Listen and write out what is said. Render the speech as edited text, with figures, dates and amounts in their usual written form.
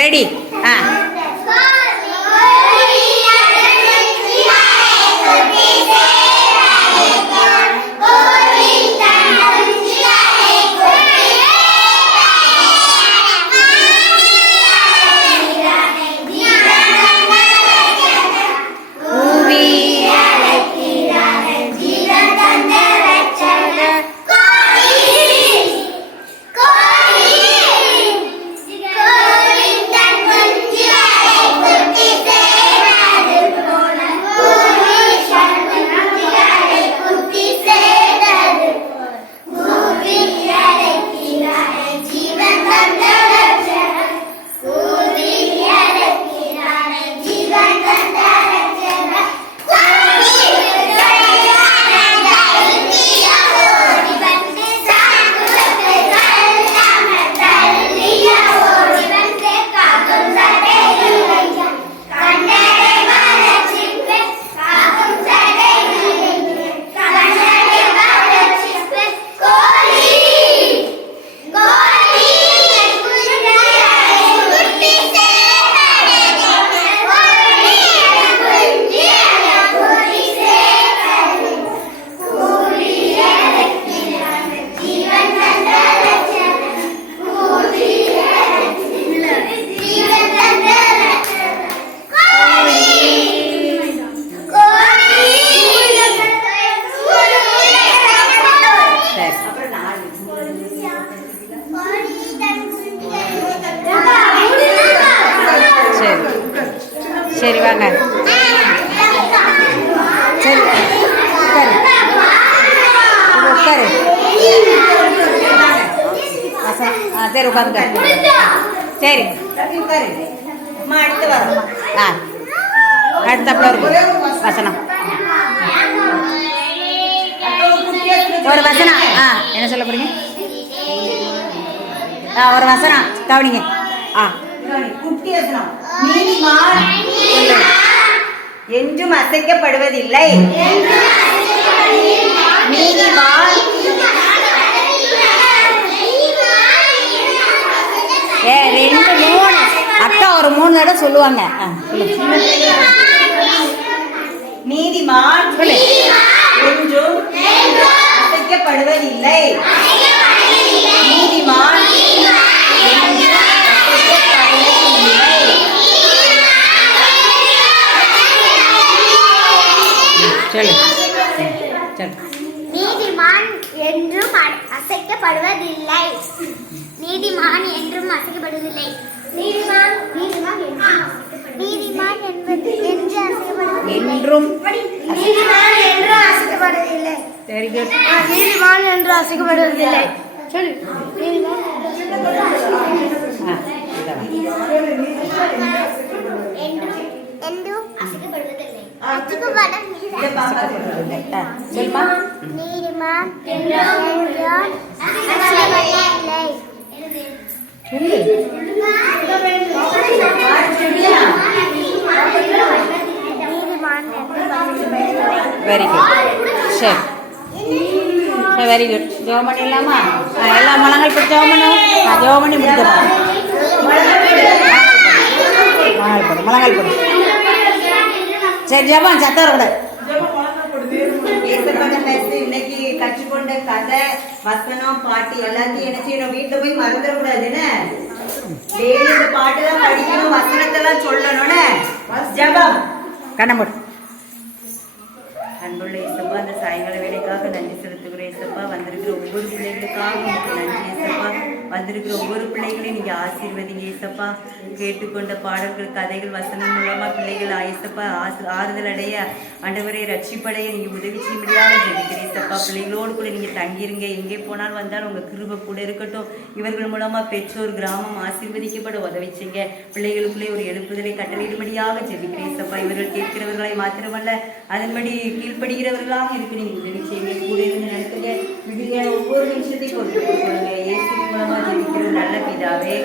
Ready. சரி வாங்க. சரி உட்காரு. சரி உட்காந்துக்க. சரி உட்காரு. அடுத்து வரோம். அடுத்தப்பல இருக்கும் வசனம். ஒரு வசனம். என்ன சொல்ல போறீங்க? ஒரு வசனம் கவனிங்க. குட்டி வசனம். நீதிமான் என்றும் அசைக்கப்படுவதில்லை. நீதிமான் 2 3 அக்கா ஒரு 3 தடவை சொல்லுவாங்க. நீதிமான் என்றும் அசைக்கப்படுவதில்லை. நீதிமான் நீதிமான் என்றும் அசைக்கப்படுவதில்லை. நீதிமான் என்றும் அசைக்கப்படுவதில்லை. நீதிமான் என்பது என்று அசைக்கப்படுவதில்லை. என்றும் நீதிமான் என்று அசைக்கப்படுவதில்லை. Very good. நீதிமான் என்று அசைக்கப்படுவதில்லை. சொல்லு. என்றும் அசைக்கப்படுவதில்லை. நீதிமான் வெரி குட். சரி வெரி குட். ஜோம் பண்ணிடலாமா? எல்லாம் முழங்கால் போட்டு ஜோம் பண்ணும். ஜோம் பண்ணி முடிச்சிடலாம். முழங்கால் போடு. சரி ஜபம் சத்தம் கூட. இன்னைக்கு கற்றுக்கொண்ட கதை வசனம் பாட்டு எல்லாத்தையும் என்ன செய்யணும்? வீட்டுல போய் மறந்துடக்கூடாதுன்னு டெய்லி இந்த பாட்டு தான் படிக்கணும். வசனத்தெல்லாம் சொல்லணும்னு ஜபம். கண்ண அன்புள்ள இசப்பா, அந்த சாயங்கால வேலைக்காக நன்றி செலுத்துகிறேன் இசப்பா. வந்திருக்கிற ஒவ்வொரு பிள்ளைகளுக்காக நன்றி இசப்பா. வந்திருக்கிற ஒவ்வொரு பிள்ளைகளையும் நீங்க ஆசீர்வதிங்க இசப்பா. கேட்டுக்கொண்ட பாடல்கள் கதைகள் வசனம் மூலமா பிள்ளைகள் இசப்பா ஆறுதல் அடைய ஆண்டவரை ரட்சிப்படைய நீங்க உதவி செய்யும்படியாக ஜெபிக்கிறேன் இசப்பா. பிள்ளைகளோடு கூட நீங்க தங்கிருங்க. எங்கே போனாலும் வந்தாலும் உங்க கிருபை கூட இருக்கட்டும். இவர்கள் மூலமா பெற்றோர் கிராமம் ஆசீர்வதிக்கப்பட உதவி செய்யுங்க. பிள்ளைகளுக்குள்ளே ஒரு எழுப்புதலை கட்டளையிடும்படியாக ஜெபிக்கிறேன் இசப்பா. இவர்கள் கேட்கிறவர்களை மாத்திரமல்ல அதன்படி கீழ்ப்படுகிறவர்களாக இருக்கு நீங்க உதவி செய்யுங்க. கூட இருந்து நடத்துங்க. ஒவ்வொரு நிமிஷத்தையும் கொடுங்க. இயேசு மூலமா ஜெபிக்கிற நல்ல பிதாவே.